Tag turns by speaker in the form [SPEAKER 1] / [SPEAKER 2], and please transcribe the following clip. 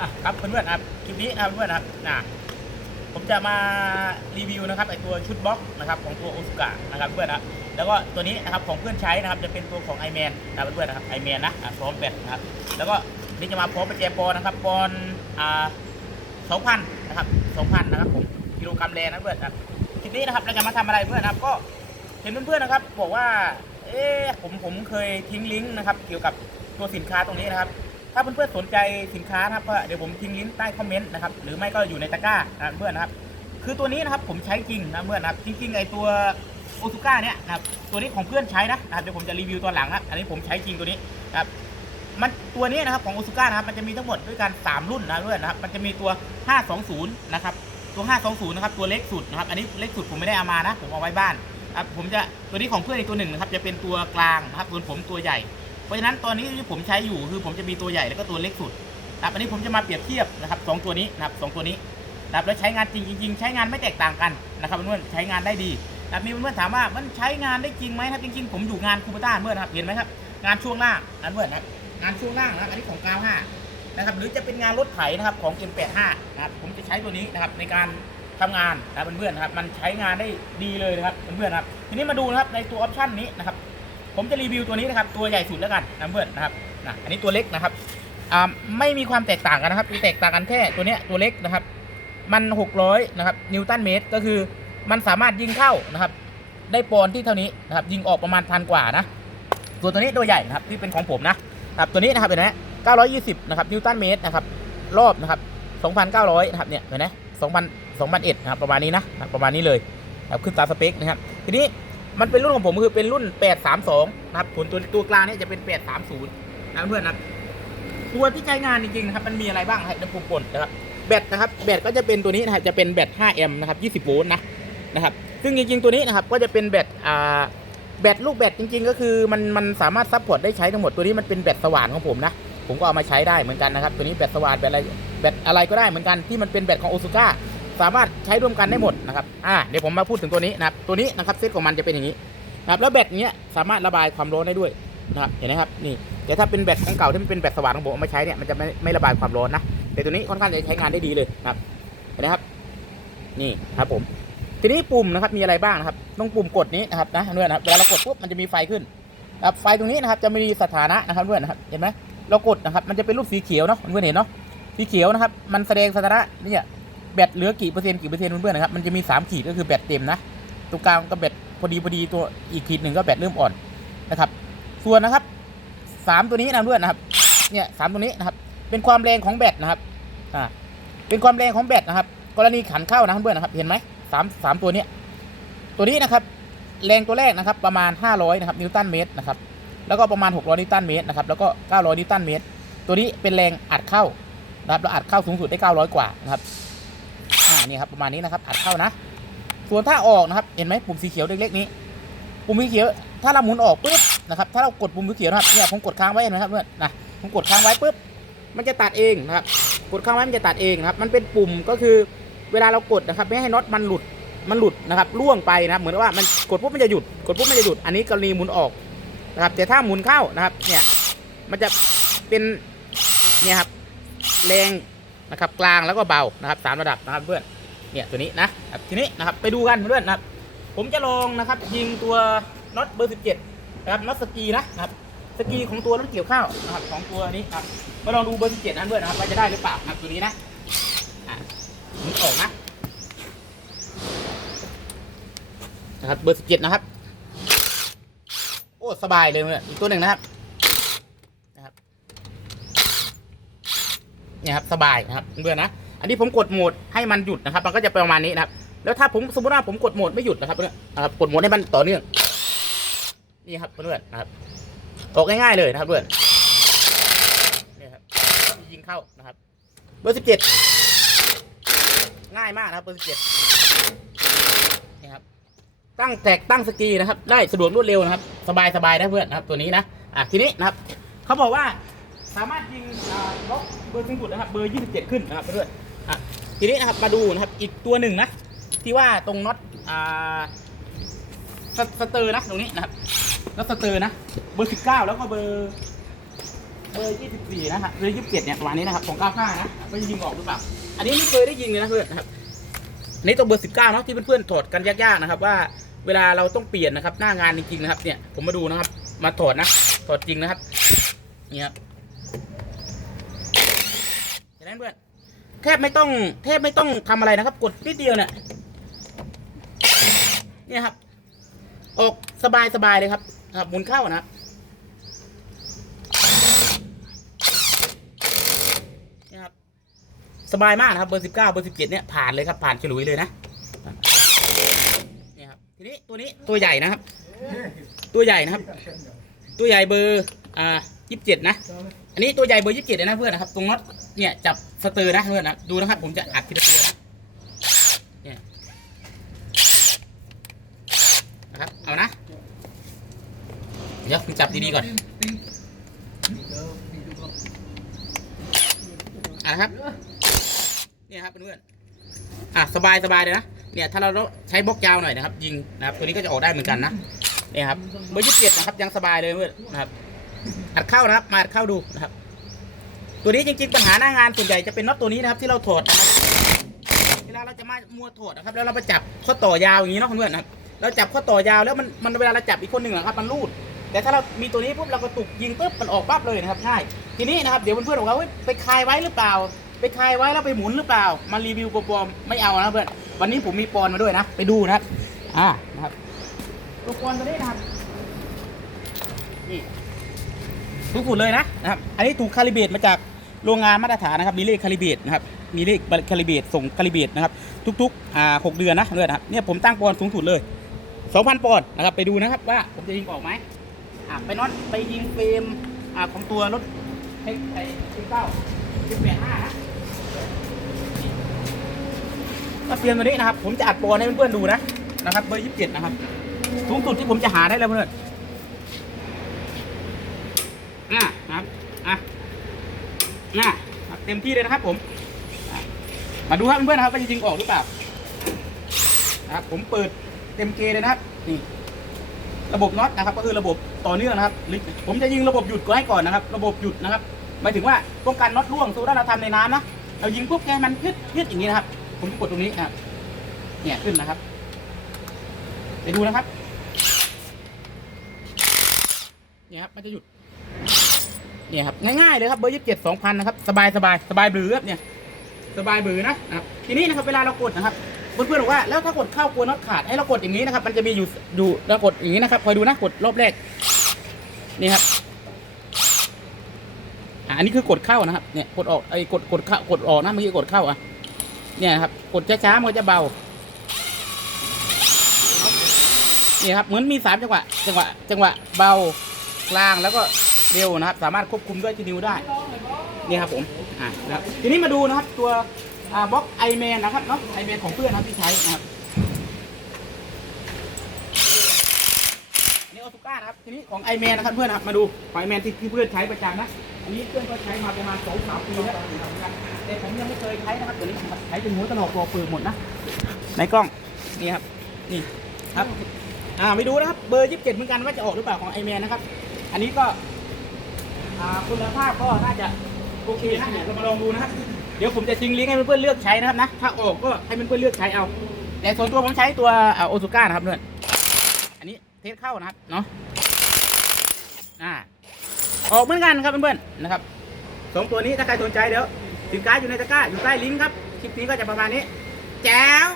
[SPEAKER 1] อะครับเพื่อนๆครับคลิปนี้นะครับเพื่อนๆครับนะผมจะมารีวิวนะครับไอตัวชุดบล็อกนะครับของตัวโอซุกะนะครับเพื่อนนะครับแล้วก็ตัวนี้นะครับของเพื่อนใช้นะครับจะเป็นตัวของไอแมนนะเพื่อนๆนะครับไอแมนนะอะพร้อมแบตนะครับแล้วก็นี่จะมาพร้อมประแจปอนนะครับปอนอ่าสองพันนะครับสองพันนะครับผมกิโลกรัมแรงนะเพื่อนครับคลิปนี้นะครับเราจะมาทำอะไรเพื่อนครับก็เห็นเพื่อนๆนะครับ บอกว่าเอ๊ผมผมเคยทิ้งลิงก์นะครับ เกี่ยวกับตัวสินค้าตรงนี้นะครับ ถ้าเพื่อนๆสนใจสินค้านะครับก็เดี๋ยวผมทิ้งลิงก์ใต้คอมเมนต์นะครับหรือไม่ก็อยู่ในตะกร้านะเพื่อนนะครับ คือตัวนี้นะครับผมใช้จริงนะเพื่อนนะครับจริงๆไอตัวโอซูก้าเนี่ยนะครับตัวนี้ของเพื่อนใช้นะนะครับเดี๋ยวผมจะรีวิวตัวหลังนะอันนี้ผมใช้จริงตัวนี้นะครับมันตัวนี้นะครับของโอซูก้านะครับมันจะมีทั้งหมดด้วยกัน3 รุ่นนะเพื่อนนะครับมันจะมีตัว 520 นะครับตัว 520 นะครับตัวเล็กสุดนะครับอันนี้เล็กสุดผมไม่ได้เอามานะผมเอาไว้บ้านครับผมจะตัวนี้ของเพื่อนอีกตัวหนึ่งนะครับจะเป็นตัวกลางนะครับส่วนผมตัวใหญ่ ราะฉะนั้นตอนนี้ที่ผมใช้อยู่คือผมจะมีตัวใหญ่แล้วก็ตัวเล็กสุดนะครับอันนี้ผมจะมาเปรียบเทียบนะครับสองตัวนี้นะครับสองตัวนี้นะครับแล้วใช้งานจริงจริงใช้งานไม่แตกต่างกันนะครับเพื่อนๆใช้งานได้ดีนะครับมีเพื่อนๆถามว่ามันใช้งานได้จริงไหมนะครับจริงๆผมอยู่งานคูปต้าเพื่อนครับเห็นไหมครับงานช่วงล่างนะเพื่อนนะงานช่วงล่างนะอันนี้ของกาว5นะครับหรือจะเป็นงานรถไถนะครับของ M85 นะครับผมจะใช้ตัวนี้นะครับในการทำงานนะเพื่อนๆครับมันใช้งานได้ดีเลยนะครับเพื่อนๆนครับทีนี้มาดูนะครับในตัวออปชันนี้นะครับ ผมจะรีวิวตัวนี้นะครับตัวใหญ่สุดแล้วกันนะเพื่อนนะครับนะอันนี้ตัวเล็กนะครับอ่าไม่มีความแตกต่างกันนะครับมีแตกต่างกันแค่ตัวเนี้ยตัวเล็กนะครับ มัน600นะครับนิวตันเมตรก็คือมันสามารถยิงเข้านะครับ ได้ปอนที่เท่านี้นะครับ ยิงออกประมาณพันกว่านะส่วนตัวนี้ตัวใหญ่นะครับที่เป็นของผมนะครับตัวนี้นะครับเห็นไหม920นะครับนิวตันเมตรนะครับรอบนะครับ2,900นะครับเนี่ยเห็นไหม2,000 2,001นะครับประมาณนี้นะประมาณนี้เลยครับขึ้นตามสเปคนะครับทีนี้ มันเป็นรุ่นของผมคือเป็นรุ่น 832 นะครับผลตัวตัวกลางนี่จะเป็น 830 นะเพื่อนนะตัวที่ใช้งานจริงๆนะครับ มันมีอะไรบ้างให้เดี๋ยวผมกดนะครับแบตนะครับแบตก็จะเป็นตัวนี้นะครับจะเป็นแบต5แอมป์นะครับ20โวลต์นะนะครับ ซึ่งจริงๆตัวนี้นะครับก็จะเป็นแบตอ่าแบตลูกแบตจริง ๆ ก็คือมันมันสามารถซัพพอร์ตได้ใช้ทั้งหมดตัวนี้มันเป็นแบตสว่านของผมนะผมก็เอามาใช้ได้เหมือนกันนะครับ ตัวนี้แบตสว่านแบตอะไรแบตอะไรก็ได้เหมือนกันที่มันเป็นแบตของโอซูก้า สามารถใช้ร่วมกันได้หมดนะครับอ่าเดี๋ยวผมมาพูดถึงตัวนี้นะครับตัวนี้นะครับเซตของมันจะเป็นอย่างนี้นะครับแล้วแบตเนี้ยสามารถระบายความร้อนได้ด้วยนะครับเห็นไหมครับนี่แต่ถ้าเป็นแบตของเก่าที่มันเป็นแบตสว่านของผมเอามาใช้เนี่ยมันจะไม่ไม่ระบายความร้อนนะแต่ตัวนี้ค่อนข้างจะใช้งานได้ดีเลยนะครับเห็นไหมครับนี่ครับผมทีนี้ปุ่มนะครับมีอะไรบ้างนะครับตรงปุ่มกดนี้นะครับนะเพื่อนนะครับเวลาเรากดปุ๊บมันจะมีไฟขึ้นนะครับไฟตรงนี้นะครับจะมีสถานะนะครับเพื่อนนะครับเห็นไหมเรากดนะครับมันจะเป็นรูปสีเขียวเนาะเพื่อนเห็นเนาะสีเขียวนะครับ มันแสดงสถานะนี่ แบตเหลือกี่เปอร์เซ็นต์กี่เปอร์เซ็นต์เพื่อนๆนะครับมันจะมีสามขีดก็คือแบตเต็มนะตรงกลางก็แบตพอดีพอดีตัวอีกขีดหนึ่งก็แบตเริ่มอ่อนนะครับส่วนนะครับสามตัวนี้นะเพื่อนนะครับเนี่ยสามตัวนี้นะครับเป็นความแรงของแบตนะครับอ่าเป็นความแรงของแบตนะครับ กรณีขันเข้านะเพื่อนนะครับ เห็นไหมสามสามตัวนี้ตัวนี้นะครับ แรงตัวแรกนะครับ ประมาณ 500นะครับนิวตันเมตรนะครับแล้วก็ประมาณ 600นิวตันเมตรนะครับแล้วก็ 900นิวตันเมตร ตัวนี้เป็นแรงอัดเข้านะครับเราอัดเข้าสูงสุดได้ 900 กว่านะครับ อ่านี่ครับประมาณนี้นะครับอัดเข้านะ ส่วนถ้าออกนะครับ เห็นไหมปุ่มสีเขียวเล็กๆนี้ ปุ่มสีเขียวถ้าเราหมุนออกปุ๊บนะครับ ถ้าเรากดปุ่มสีเขียวนะครับเนี่ยผมกดค้างไว้เห็นไหมครับเพื่อนนะผมกดค้างไว้ปุ๊บมันจะตัดเองนะครับ กดค้างไว้มันจะตัดเองนะครับ มันเป็นปุ่มก็คือเวลาเรากดนะครับ ไม่ให้น็อตมันหลุดมันหลุดนะครับล่วงไปนะครับ เหมือนว่ามันกดปุ๊บมันจะหยุดกดปุ๊บมันจะหยุดอันนี้กรณีหมุนออกนะครับ แต่ถ้าหมุนเข้านะครับ เนี่ยมันจะเป็นเนี่ยครับแรง นะครับกลางแล้วก็เบานะครับสามระดับนะครับเพื่อนเนี่ยตัวนี้นะทีนี้นะครับไปดูกันเพื่อนนะครับ ผมจะลองนะครับยิงตัวน็อตเบอร์17นะครับน็อตสกีนะนะครับสกีของตัวรถเกี่ยวข้าวนะครับของตัวนี้ครับมาลองดูเบอร์17นั้นด้วยนนะครับว่าจะได้หรือเปล่านะครับตัวนี้นะอะมุนออกนะนะครับเบอร์17นะครับ โอ้สบายเลยเพื่อนอีกตัวหนึ่งนะครับ เนี่ยครับสบายนะครับเพื่อนนะอันนี้ผมกดโหมดให้มันหยุดนะครับ มันก็จะประมาณนี้นะครับแล้วถ้าผมสมมติว่าผมกดโหมดไม่หยุดนะครับเพื่อนนะครับกดโหมดให้มันต่อเนื่องนี่ครับเพื่อนนะครับออกง่ายๆเลยนะครับเพื่อนนี่ครับยิงเข้านะครับ เบอร์สิบเจ็ดง่ายมากนะครับเบอร์สิบเจ็ดนี่ครับตั้งแตกตั้งสกีนะครับ ได้สะดวกรวดเร็วนะครับ สบายสบายนะเพื่อนนะครับ ตัวนี้นะอะทีนี้นะครับ เขาบอกว่า สามารถยิงบล็อกเบอร์สูงสุดนะครับเบอร์ยี่สิบเจ็ดขึ้นนะครับเพื่อนทีนี้นะครับมาดูนะครับอีกตัวหนึ่งนะที่ว่าตรงน็อตอ่าสสเตอร์นะตรงนี้นะครับน็อตสเตอร์นะเบอร์สิบเก้าแล้วก็เบอร์เบอร์ยี่สิบสี่นะครับเบอร์ยี่สิบเจ็ดเนี่ยประมาณนี้นะครับของเก้าห้านะไม่ยิงออกหรือเปล่าอันนี้ไม่เคยได้ยิงเลยนะเพื่อนนะครับอันนี้ตัวเบอร์สิบเก้านาะที่เพื่อนๆถอดกันยากๆนะครับว่าเวลาเราต้องเปลี่ยนนะครับหน้างานจริงๆนะครับเนี่ยผมมาดูนะครับ มาถอดนะถอดจริงนะครับเนี่ครับ นไหมเพื่อนแทบไม่ต้องแทบไม่ต้องทำอะไรนะครับ กดนิดเดียวเนี่ยเนี่ยครับ ออกสบายสบายเลยครับครับหมุนเข้านะครับนี่ครับ สบายมากนะครับเบอร์สิบเก้าเบอร์สิบเจ็ดเนี่ยผ่านเลยครับ ผ่านฉลุยเลยนะนี่ครับทีนี้ตัวนี้ตัวใหญ่นะครับ ตัวใหญ่นะครับ ตัวใหญ่เบอร์อ่ายี่สิบเจ็ดนะ นนี้ตัวใหญ่เบอร์ยี่สิบเจ็ดนะเพื่อนนะครับตรงน็อตเนี่ยจับสเตอร์นะเพื่อนนะดูนะครับ ผมจะอัดทีละตัวนะเนี่ยนะครับเอานะ เดี๋ยวผมจับดีๆก่อนอะนะครับเนี่ยครับเพื่อนๆอะสบายสบายเลยนะเนี่ยถ้าเราใช้บล็อกยาวหน่อยนะครับ ยิงนะครับ ตัวนี้ก็จะออกได้เหมือนกันนะเนี่ยครับเบอร์ยี่สิบเจ็ดนะครับยังสบายเลยเพื่อนนะครับ อัดเข้านะครับ มาอัดเข้าดูนะครับ ตัวนี้จริงๆปัญหาหน้างานส่วนใหญ่จะเป็นน็อตตัวนี้นะครับ ที่เราถอดนะครับเวลาเราจะมามัวถอดนะครับ แล้วเราไปจับข้อต่อยาวอย่างนี้เนาะเพื่อนนะครับเราจับข้อต่อยาวแล้วมันมันเวลาเราจับอีกคนหนึ่งนะครับมันรูด แต่ถ้าเรามีตัวนี้ปุ๊บเราก็ตุกยิงปุ๊บมันออกปั๊บเลยนะครับง่ายทีนี้นะครับเดี๋ยวเพื่อนๆบอกว่าไปคลายไว้หรือเปล่า ไปคลายไว้แล้วไปหมุนหรือเปล่า มารีวิวปลอมๆไม่เอานะเพื่อนวันนี้ผมมีปอนมาด้วยนะ ไปดูนะครับ อ่านะครับตัวปอนตัวนี้นะครับนี่ ทุกฝุ่นเลยนะนะครับ อันนี้ถูกคาลิเบตมาจากโรงงานมาตรฐานนะครับ มีเลขคาลิเบตนะครับ มีเลขคาลิเบตส่งคาลิเบตนะครับ ทุกๆอ่าหกเดือนนะเพื่อนนะครับ เนี่ยผมตั้งปอนสูงสุดเลย 2,000 ปอนด์นะครับ ไปดูนะครับว่าผมจะยิงออกไหมอะไปน็อตไปยิงเฟรมอ่าของตัวรถเอ็กไอเก้าสิบแปดห้านะก็เฟรมตัวนี้นะครับ ผมจะอัดปอนให้เพื่อนๆดูนะนะครับ เบอร์ยี่สิบเจ็ดนะครับ สูงสุดที่ผมจะหาได้แล้วเพื่อน อะนะครับอะน่ะเต็มที่เลยนะครับผมมาดูครับเพื่อนๆนะครับว่าจะยิงออกหรือเปล่านะครับผมเปิดเต็มเกเลยนะครับนี่ระบบน็อตนะครับ ก็คือระบบต่อเนื่องนะครับ ผมจะยิงระบบหยุดก็ให้ก่อนนะครับ ระบบหยุดนะครับหมายถึงว่าป้องกันน็อตร่วงสมมติว่าเราทำในน้ำนะเรายิงปุ๊บแกมันยืดยืดอย่างนี้นะครับ ผมกดตรงนี้นะครับเนี่ยขึ้นนะครับไปดูนะครับเนี่ยครับมันจะหยุด เนี่ยครับง่ายๆเลยครับเบอร์ยี่สิบเจ็ดสองพันนะครับสบายสบายสบายเบือครับเนี่ยสบายเบือนะนะครับทีนี้นะครับเวลาเรากดนะครับเพื่อนๆบอกว่าแล้วถ้ากดเข้ากลัวน็อตขาดให้เรากดอย่างนี้นะครับ มันจะมีอยู่อยู่เรากดอย่างนี้นะครับคอยดูนะกดรอบแรกนี่ครับอันนี้คือกดเข้านะครับเนี่ยกดออกไอ้กดกดเข้ากดออกนะเมื่อกี้กดเข้าอะเนี่ยครับกดช้าๆมันจะเบานี่ครับเหมือนมีสามจังหวะจังหวะจังหวะเบากลางแล้วก็ เร็วนะครับ สามารถควบคุมด้วยที่นิ้วได้ นี่ครับผมอะนะครับทีนี้มาดูนะครับตัวอ่าบล็อกไอแมนนะครับเนาะไอแมนของเพื่อนนะครับที่ใช้นะครับอันนี้ออสุก้านะครับทีนี้ของไอแมนนะครับเพื่อนนะครับมาดูของไอแมนที่ที่เพื่อนใช้ประจำนะอันนี้เพื่อนก็ใช้มาประมาณสองสามปีแล้วแต่ผมยังไม่เคยใช้นะครับตัวนี้ใช้จนหัวตลอดปอปลือกหมดนะในกล้องนี่ครับนี่ครับอ่าไปดูนะครับเบอร์ยี่สิบเจ็ดเหมือนกันว่าจะออกหรือเปล่าของไอแมนนะครับ อันนี้ก็ อ่าคุณภาพก็น่าจะโอเคนะเดี๋ยวเรามาลองดูนะเดี๋ยวผมจะทิ้งลิงก์ให้เพื่อนๆเลือกใช้นะครับนะถ้าออกก็ให้เพื่อนๆเลือกใช้เอาแต่ส่วนตัวผมใช้ตัวโอซูก้านะครับเพื่อนอันนี้เทสเข้านะครับเนาะอ่าออกเหมือนกันครับเพื่อนๆนะครับสองตัวนี้ถ้าใครสนใจเดี๋ยวสินค้าอยู่ในตะกร้าอยู่ใต้ลิงก์ครับคลิปนี้ก็จะประมาณนี้แจ๋ว